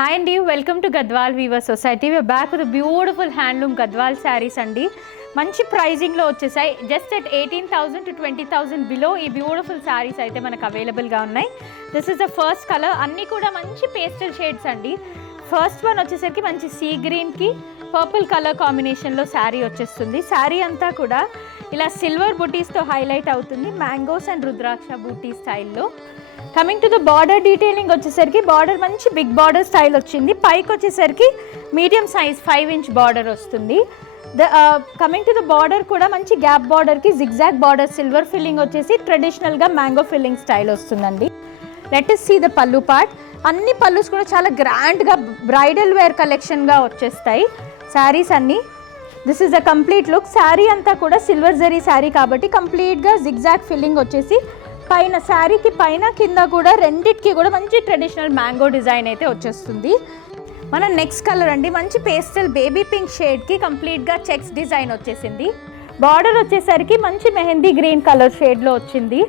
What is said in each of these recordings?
Hi అండి, welcome to Gadwal weaver society. We are back with beautiful handloom Gadwal saris అండి. మంచి ప్రైజింగ్లో వచ్చేసాయి. జస్ట్ అట్ 18,000 to 20,000 బిలో ఈ బ్యూటిఫుల్ శారీస్ అయితే మనకు అవైలబుల్గా ఉన్నాయి. This is the first colour. అన్నీ కూడా మంచి పేస్టల్ షేడ్స్ అండి. ఫస్ట్ వన్ వచ్చేసరికి మంచి సీ గ్రీన్కి పర్పుల్ కలర్ కాంబినేషన్లో శారీ వచ్చేస్తుంది. శారీ అంతా కూడా ఇలా సిల్వర్ బుటీస్తో హైలైట్ అవుతుంది. మ్యాంగోస్ అండ్ రుద్రాక్ష బూటీ స్టైల్లో. Coming to the border detailing వచ్చేసరికి బార్డర్ మంచి బిగ్ బార్డర్ స్టైల్ వచ్చింది. పైకి వచ్చేసరికి మీడియం సైజ్ 5 inch బార్డర్ వస్తుంది. కమింగ్ టు ద బార్డర్ కూడా మంచి గ్యాప్ బార్డర్కి జిగ్జాగ్ బార్డర్ సిల్వర్ ఫిల్లింగ్ వచ్చేసి ట్రెడిషనల్గా మ్యాంగో ఫిల్లింగ్ స్టైల్ వస్తుందండి. Let us see the pallu part. అన్ని పల్లూస్ కూడా చాలా గ్రాండ్గా బ్రైడల్ వేర్ కలెక్షన్గా వచ్చేస్తాయి శారీస్ అన్నీ. This is a complete look. Sari అంతా కూడా సిల్వర్ జరీ శారీ కాబట్టి కంప్లీట్గా జిగ్జాగ్ ఫిల్లింగ్ వచ్చేసి పైన శారీకి పైన కింద కూడా రెండిటికి కూడా మంచి ట్రెడిషనల్ మ్యాంగో డిజైన్ అయితే వచ్చేస్తుంది. మన నెక్స్ట్ కలర్ అండి, మంచి పేస్టల్ బేబీ పింక్ షేడ్కి కంప్లీట్గా చెక్స్ డిజైన్ వచ్చేసింది. బార్డర్ వచ్చేసరికి మంచి మెహందీ గ్రీన్ కలర్ షేడ్లో వచ్చింది.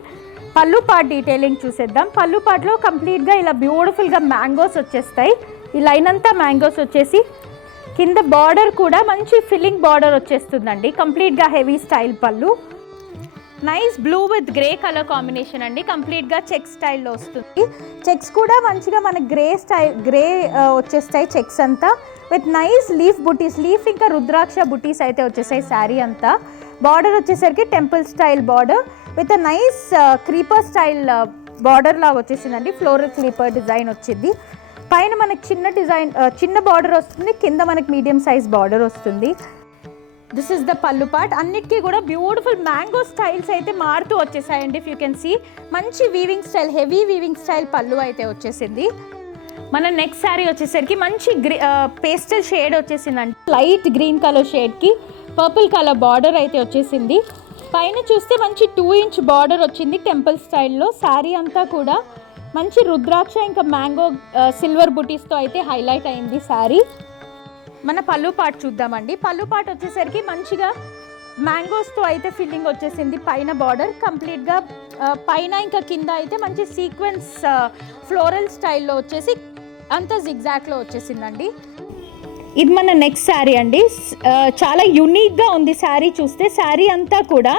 పల్లు పార్ట్ డీటెయిలింగ్ చూసేద్దాం. పల్లు పార్ట్లో కంప్లీట్గా ఇలా బ్యూటిఫుల్గా మ్యాంగోస్ వచ్చేస్తాయి. ఈ లైన్ అంతా మ్యాంగోస్ వచ్చేసి కింద బార్డర్ కూడా మంచి ఫిల్లింగ్ బార్డర్ వచ్చేస్తుందండి. కంప్లీట్గా హెవీ స్టైల్ పల్లు. Nice blue with grey colour combination అండి. కంప్లీట్గా చెక్ స్టైల్లో వస్తుంది. చెక్స్ కూడా మంచిగా మన గ్రే వచ్చేస్తాయి చెక్స్ అంతా with nice leaf buttis. Leaf ఇంకా రుద్రాక్ష బుటీస్ అయితే వచ్చేసాయి శారీ అంతా. బార్డర్ వచ్చేసరికి temple style border with nice creeper style border లాగా వచ్చేసిందండి. ఫ్లోరల్ క్రీపర్ డిజైన్ వచ్చింది. పైన మనకి చిన్న బార్డర్ వస్తుంది, కింద మనకి మీడియం సైజ్ బార్డర్ వస్తుంది. This is the pallu part. అన్నిటికీ కూడా బ్యూటిఫుల్ మ్యాంగో స్టైల్స్ అయితే మారుతూ వచ్చేసాయండి. ఇఫ్ యూ కెన్ సీ మంచి weaving style, heavy weaving style pallu అయితే వచ్చేసింది. మన నెక్స్ట్ శారీ వచ్చేసరికి మంచి పేస్టల్ షేడ్ వచ్చేసిందండి. లైట్ గ్రీన్ కలర్ షేడ్కి పర్పుల్ కలర్ బార్డర్ అయితే వచ్చేసింది. పైన చూస్తే మంచి 2 inch బార్డర్ వచ్చింది టెంపుల్ స్టైల్లో. శారీ అంతా కూడా మంచి రుద్రాక్ష ఇంకా మ్యాంగో సిల్వర్ బుటీస్తో అయితే హైలైట్ అయింది శారీ. మన పల్లు పార్ట్ చూద్దామండి. పల్లు పార్ట్ వచ్చేసరికి మంచిగా మ్యాంగోస్తో అయితే ఫిల్లింగ్ వచ్చేసింది. పైన బార్డర్ కంప్లీట్గా పైన ఇంకా కింద అయితే మంచి సీక్వెన్స్ ఫ్లోరల్ స్టైల్లో వచ్చేసి అంతా జిగ్జాగ్లో వచ్చేసిందండి. ఇది మన నెక్స్ట్ శారీ అండి. చాలా యూనిక్గా ఉంది శారీ చూస్తే. శారీ అంతా కూడా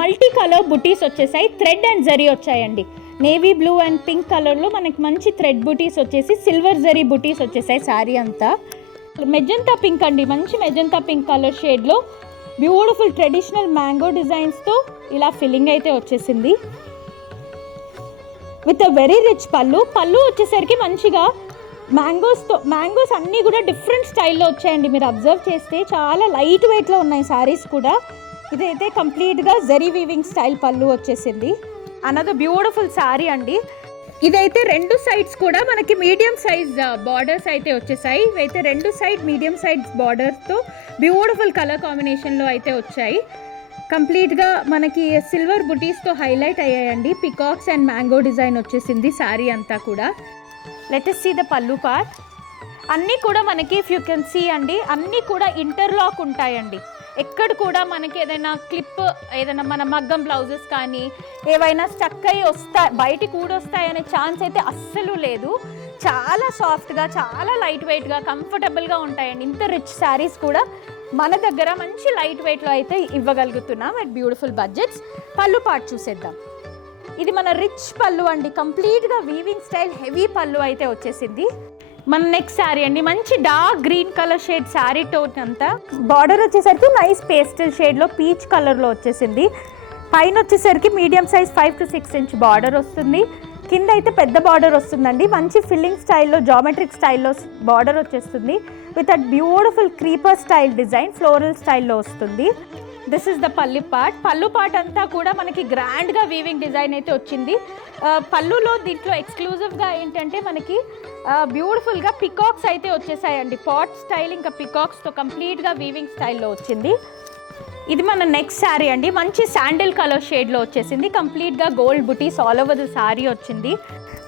మల్టీ కలర్ బుటీస్ వచ్చేసాయి. థ్రెడ్ అండ్ జరీ వచ్చాయండి. నేవీ బ్లూ అండ్ పింక్ కలర్లో మనకి మంచి థ్రెడ్ బుటీస్ వచ్చేసి సిల్వర్ జరీ బుటీస్ వచ్చేసాయి శారీ అంతా. మెజంతా పింక్ అండి, మంచి మెజంతా పింక్ కలర్ షేడ్లో బ్యూటిఫుల్ ట్రెడిషనల్ మ్యాంగో డిజైన్స్తో ఇలా ఫిల్లింగ్ అయితే వచ్చేసింది. విత్ అ వెరీ రిచ్ పల్లు. పల్లు వచ్చేసరికి మంచిగా మ్యాంగోస్ అన్నీ కూడా డిఫరెంట్ స్టైల్లో వచ్చాయండి. మీరు అబ్జర్వ్ చేస్తే చాలా లైట్ వెయిట్లో ఉన్నాయి సారీస్ కూడా. ఇదైతే కంప్లీట్గా జరీ వీవింగ్ స్టైల్ పల్లు వచ్చేసింది. అనదర్ బ్యూటిఫుల్ శారీ అండి. ఇదైతే రెండు సైడ్స్ కూడా మనకి మీడియం సైజ్ బార్డర్స్ అయితే వచ్చేసాయి. ఇవైతే రెండు సైడ్ మీడియం సైజ్ బార్డర్స్తో బ్యూటిఫుల్ కలర్ కాంబినేషన్లో అయితే వచ్చాయి. కంప్లీట్గా మనకి సిల్వర్ బుటీస్తో హైలైట్ అయ్యాయండి. పికాక్స్ అండ్ మ్యాంగో డిజైన్ వచ్చేసింది శారీ అంతా కూడా. Let us see the pallu part. అన్నీ కూడా మనకి ఇఫ్ యూ కెన్ సీ అండి, అన్నీ కూడా ఇంటర్లాక్ ఉంటాయండి. ఎక్కడ కూడా మనకి ఏదైనా క్లిప్, ఏదైనా మన మగ్గం బ్లౌజెస్ కానీ ఏవైనా స్టక్ అయ్యి బయటికి ఊడొస్తాయనే ఛాన్స్ అయితే అస్సలు లేదు. చాలా సాఫ్ట్గా, చాలా లైట్ వెయిట్గా, కంఫర్టబుల్గా ఉంటాయండి. ఇంత రిచ్ శారీస్ కూడా మన దగ్గర మంచి లైట్ వెయిట్లో అయితే ఇవ్వగలుగుతున్నాం అట్ బ్యూటిఫుల్ బడ్జెట్స్. పల్లు పార్ట్ చూసేద్దాం. ఇది మన రిచ్ పల్లు అండి. కంప్లీట్గా వీవింగ్ స్టైల్ హెవీ పల్లు అయితే వచ్చేసింది. మన నెక్స్ట్ శారీ అండి, మంచి dark green colour shade sari tone అంతా. బార్డర్ వచ్చేసరికి నైస్ పేస్టల్ షేడ్లో పీచ్ కలర్లో వచ్చేసింది. పైన వచ్చేసరికి medium size 5 to 6 inch border వస్తుంది. కింద అయితే పెద్ద బార్డర్ వస్తుందండి. మంచి ఫిల్లింగ్ స్టైల్లో జామెట్రిక్ స్టైల్లో బార్డర్ వచ్చేస్తుంది. With a beautiful creeper style design floral స్టైల్లో వస్తుంది. This is the pallu part. పల్లు పార్ట్ అంతా కూడా మనకి గ్రాండ్గా వీవింగ్ డిజైన్ అయితే వచ్చింది. పల్లులో దీంట్లో ఎక్స్క్లూజివ్గా ఏంటంటే మనకి బ్యూటిఫుల్గా పికాక్స్ అయితే వచ్చేసాయండి. పాట్ స్టైల్ ఇంకా పికాక్స్తో కంప్లీట్గా వీవింగ్ స్టైల్లో వచ్చింది. ఇది మన నెక్స్ట్ శారీ అండి. మంచి శాండిల్ కలర్ షేడ్లో వచ్చేసింది. కంప్లీట్గా gold buttis all over the sari వచ్చింది.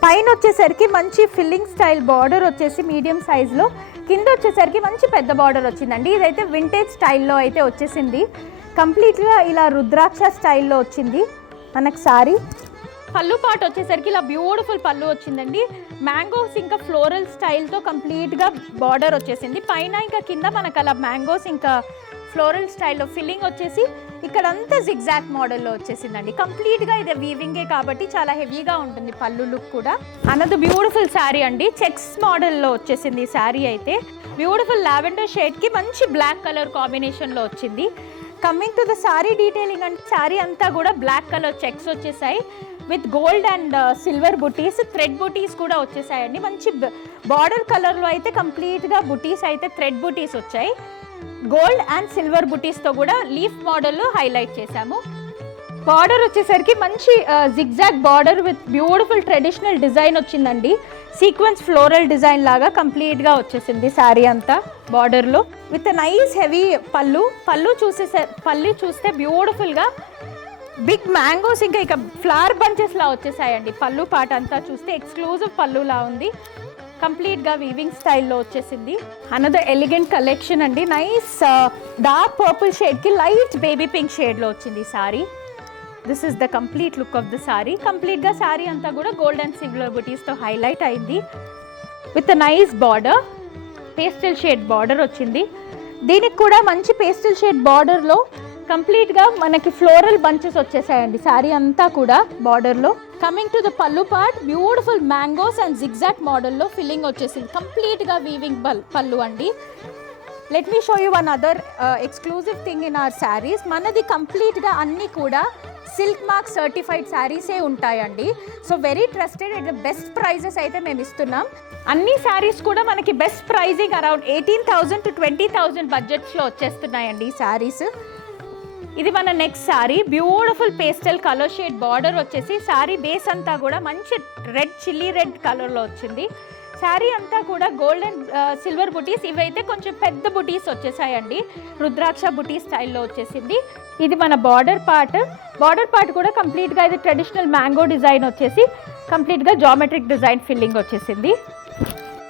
పైన వచ్చేసరికి మంచి ఫిల్లింగ్ స్టైల్ బార్డర్ వచ్చేసి మీడియం సైజ్లో, కింద వచ్చేసరికి మంచి పెద్ద బార్డర్ వచ్చిందండి. ఇదైతే వింటేజ్ స్టైల్లో అయితే వచ్చేసింది. కంప్లీట్గా ఇలా రుద్రాక్ష స్టైల్లో వచ్చింది మనకు శారీ. పళ్ళు పాట వచ్చేసరికి ఇలా బ్యూటిఫుల్ పళ్ళు వచ్చిందండి. మ్యాంగోస్ ఇంకా ఫ్లోరల్ స్టైల్తో కంప్లీట్గా బార్డర్ వచ్చేసింది. పైన ఇంకా కింద మనకు అలా మ్యాంగోస్ ఇంకా ఫ్లోరల్ స్టైల్లో ఫిల్లింగ్ వచ్చేసి ఇక్కడంతా జిగ్జాగ్ మోడల్లో వచ్చేసిందండి. కంప్లీట్గా ఇది వీవింగే కాబట్టి చాలా హెవీగా ఉంటుంది పళ్ళు లుక్ కూడా. అనదర్ బ్యూటిఫుల్ శారీ అండి, చెక్స్ మోడల్లో వచ్చేసింది ఈ శారీ అయితే. బ్యూటిఫుల్ లావెండర్ షేడ్కి మంచి బ్లాక్ కలర్ కాంబినేషన్లో వచ్చింది. Coming to the sari detailing అంటే శారీ అంతా కూడా బ్లాక్ కలర్ చెక్స్ వచ్చేసాయి with gold and silver buttis, thread బుటీస్ కూడా వచ్చేసాయండి. మంచి బార్డర్ కలర్లో అయితే కంప్లీట్గా బుటీస్ అయితే థ్రెడ్ బుటీస్ వచ్చాయి. గోల్డ్ అండ్ సిల్వర్ బుటీస్తో కూడా లీఫ్ మోడల్లో హైలైట్ చేశాము. బార్డర్ వచ్చేసరికి మంచి zigzag border with beautiful traditional design వచ్చిందండి. సీక్వెన్స్ ఫ్లోరల్ డిజైన్ లాగా కంప్లీట్గా వచ్చేసింది శారీ అంతా బార్డర్లో విత్ నైస్ హెవీ పళ్ళు చూస్తే బ్యూటిఫుల్గా బిగ్ మ్యాంగోస్ ఇంకా ఇక ఫ్లవర్ బంచెస్లా వచ్చేసాయండి. పళ్ళు పాట అంతా చూస్తే ఎక్స్క్లూజివ్ పళ్ళులా ఉంది. కంప్లీట్గా వీవింగ్ స్టైల్లో వచ్చేసింది. అనదర్ ఎలిగెంట్ కలెక్షన్ అండి. నైస్ డార్క్ పర్పుల్ షేడ్కి లైట్ బేబీ పింక్ షేడ్లో వచ్చింది ఈ sari. This is the complete look of the sari. కంప్లీట్గా సారీ అంతా కూడా గోల్డ్ అండ్ సిల్వర్ బుటీస్తో హైలైట్ అయింది with nice border. Pastel shade border వచ్చింది. దీనికి కూడా మంచి పేస్టల్ షేడ్ బార్డర్లో కంప్లీట్గా మనకి ఫ్లోరల్ బంచెస్ వచ్చేసాయండి శారీ అంతా కూడా బార్డర్లో. Coming to the pallu part, beautiful mangoes and zigzag మోడల్లో ఫిల్లింగ్ వచ్చేసింది. కంప్లీట్గా వీవింగ్ పళ్ళు అండి. Let me show you one other exclusive thing in our saris. మనది కంప్లీట్గా అన్నీ కూడా సిల్క్ మార్క్ సర్టిఫైడ్ శారీసే ఉంటాయండి. So very trusted and best prices అయితే మేము ఇస్తున్నాం. అన్ని శారీస్ కూడా మనకి బెస్ట్ ప్రైజింగ్ అరౌండ్ 18,000 to 20,000 బడ్జెట్స్లో వచ్చేస్తున్నాయండి ఈ శారీస్. ఇది మన next sari, beautiful pastel colour shade border వచ్చేసి శారీ బేస్ అంతా కూడా మంచి రెడ్ చిల్లీ రెడ్ కలర్లో వచ్చింది. శారీ అంతా కూడా గోల్డ్ అండ్ సిల్వర్ బుటీస్, ఇవైతే కొంచెం పెద్ద బుటీస్ వచ్చేసాయండి. రుద్రాక్ష బుటీ స్టైల్లో వచ్చేసింది. ఇది మన బార్డర్ పార్ట్ కూడా కంప్లీట్గా ఇది ట్రెడిషనల్ మ్యాంగో డిజైన్ వచ్చేసి కంప్లీట్గా జామెట్రిక్ డిజైన్ ఫిల్లింగ్ వచ్చేసింది.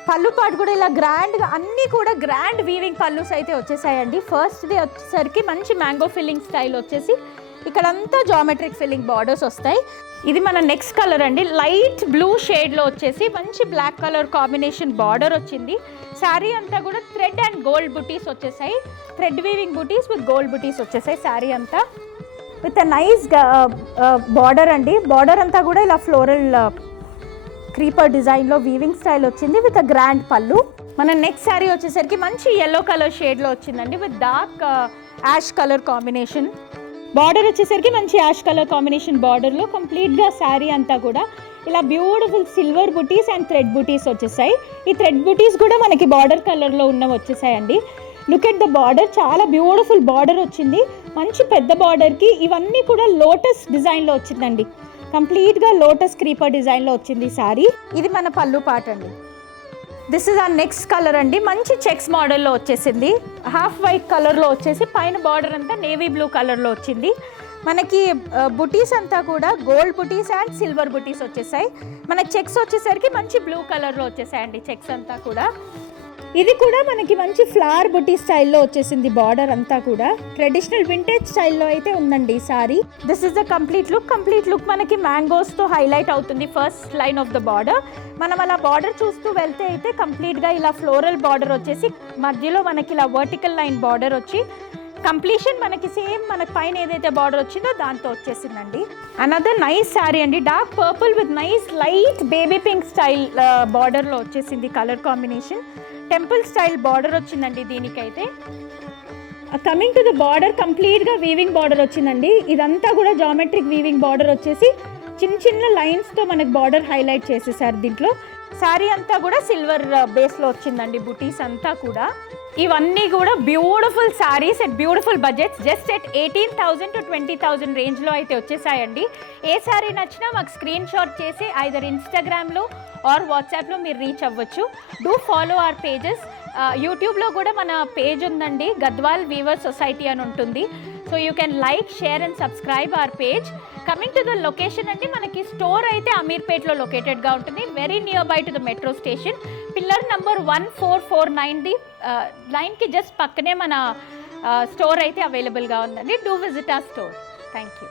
పళ్ళు పాటు కూడా ఇలా గ్రాండ్గా అన్నీ కూడా గ్రాండ్ వీవింగ్ పళ్ళుస్ అయితే వచ్చేసాయండి. ఫస్ట్ది వచ్చేసరికి మంచి మ్యాంగో ఫిల్లింగ్ స్టైల్ వచ్చేసి ఇక్కడంతా జామెట్రిక్ ఫిల్లింగ్ బార్డర్స్ వస్తాయి. ఇది మన నెక్స్ట్ కలర్ అండి, లైట్ బ్లూ షేడ్లో వచ్చేసి మంచి బ్లాక్ కలర్ కాంబినేషన్ బార్డర్ వచ్చింది. శారీ అంతా కూడా థ్రెడ్ అండ్ గోల్డ్ బుటీస్ వచ్చేసాయి. Thread weaving buttis with gold బుటీస్ వచ్చేసాయి శారీ అంతా విత్ నైస్ బార్డర్ అండి. బార్డర్ అంతా కూడా ఇలా ఫ్లోరల్ క్రీపర్ డిజైన్లో వీవింగ్ స్టైల్ వచ్చింది విత్ గ్రాండ్ పళ్ళు. మన నెక్స్ట్ శారీ వచ్చేసరికి మంచి ఎల్లో కలర్ షేడ్లో వచ్చిందండి with dark ash colour combination. Border వచ్చేసరికి మంచి యాష్ కలర్ కాంబినేషన్ బార్డర్లో కంప్లీట్గా శారీ అంతా కూడా ఇలా beautiful silver buttis and thread బుటీస్ వచ్చేసాయి. ఈ థ్రెడ్ బుటీస్ కూడా మనకి బార్డర్ కలర్లో ఉన్నవి వచ్చేసాయండి. లుక్ ఎట్ ద బార్డర్, చాలా బ్యూటిఫుల్ బార్డర్ వచ్చింది. మంచి పెద్ద బార్డర్కి ఇవన్నీ కూడా లోటస్ డిజైన్లో వచ్చిందండి. కంప్లీట్గా లోటస్ క్రీపర్ డిజైన్లో వచ్చింది శారీ. ఇది మన పళ్ళు పార్ట్ అండి. This is our next colour అండి, మంచి చెక్స్ మోడల్లో వచ్చేసింది. హాఫ్ వైట్ కలర్లో వచ్చేసి పైన బార్డర్ అంతా నేవీ బ్లూ కలర్లో వచ్చింది. మనకి బుటీస్ అంతా కూడా గోల్డ్ బుటీస్ అండ్ సిల్వర్ బుటీస్ వచ్చేసాయి. మనకి చెక్స్ వచ్చేసరికి మంచి బ్లూ కలర్లో వచ్చేసాయండి చెక్స్ అంతా కూడా. ఇది కూడా మనకి మంచి ఫ్లవర్ బుటీ స్టైల్లో వచ్చేసింది. బార్డర్ అంతా కూడా ట్రెడిషనల్ వింటేజ్ స్టైల్లో అయితే ఉందండి ఈ sari. This is the complete look మనకి మ్యాంగోస్తో హైలైట్ అవుతుంది first line of the border. మనం అలా బార్డర్ చూస్తూ వెళ్తే అయితే కంప్లీట్గా ఇలా ఫ్లోరల్ బార్డర్ వచ్చేసి మధ్యలో మనకి ఇలా వర్టికల్ లైన్ బార్డర్ వచ్చి కంప్లీషన్ మనకి సేమ్ మనకి పైన ఏదైతే బార్డర్ వచ్చిందో దాంతో వచ్చేసిందండి. అనదర్ నైస్ శారీ అండి, dark purple with nice light baby pink style బార్డర్లో వచ్చేసింది colour combination. Temple style border వచ్చిందండి దీనికైతే. కమింగ్ టు ద బార్డర్, కంప్లీట్గా వీవింగ్ బార్డర్ వచ్చిందండి. ఇదంతా కూడా జామెట్రిక్ వీవింగ్ బార్డర్ వచ్చేసి చిన్న చిన్న లైన్స్తో మనకు బార్డర్ హైలైట్ చేసేసారు దీంట్లో. శారీ అంతా కూడా సిల్వర్ బేస్లో వచ్చిందండి బుటీస్ అంతా కూడా. ఇవన్నీ కూడా beautiful saris at beautiful budgets, just at 18,000 to 20,000 రేంజ్లో అయితే వచ్చేసాయండి. ఏ శారీ నచ్చినా మాకు స్క్రీన్ షాట్ చేసి ఐదర్ ఇన్స్టాగ్రామ్లో ఆర్ వాట్సాప్లో మీరు రీచ్ అవ్వచ్చు. Do follow our pages. యూట్యూబ్లో కూడా మన పేజ్ ఉందండి, గద్వాల్ వీవర్స్ సొసైటీ అని ఉంటుంది. So you can like, share and subscribe our page. Coming to the location అంటే మనకి స్టోర్ అయితే అమీర్పేట్లో లొకేటెడ్గా ఉంటుంది, very near by to the metro station. Pillar number 1449 లైన్కి జస్ట్ పక్కనే మన స్టోర్ అయితే అవైలబుల్గా ఉందండి. Do visit our store. Thank you.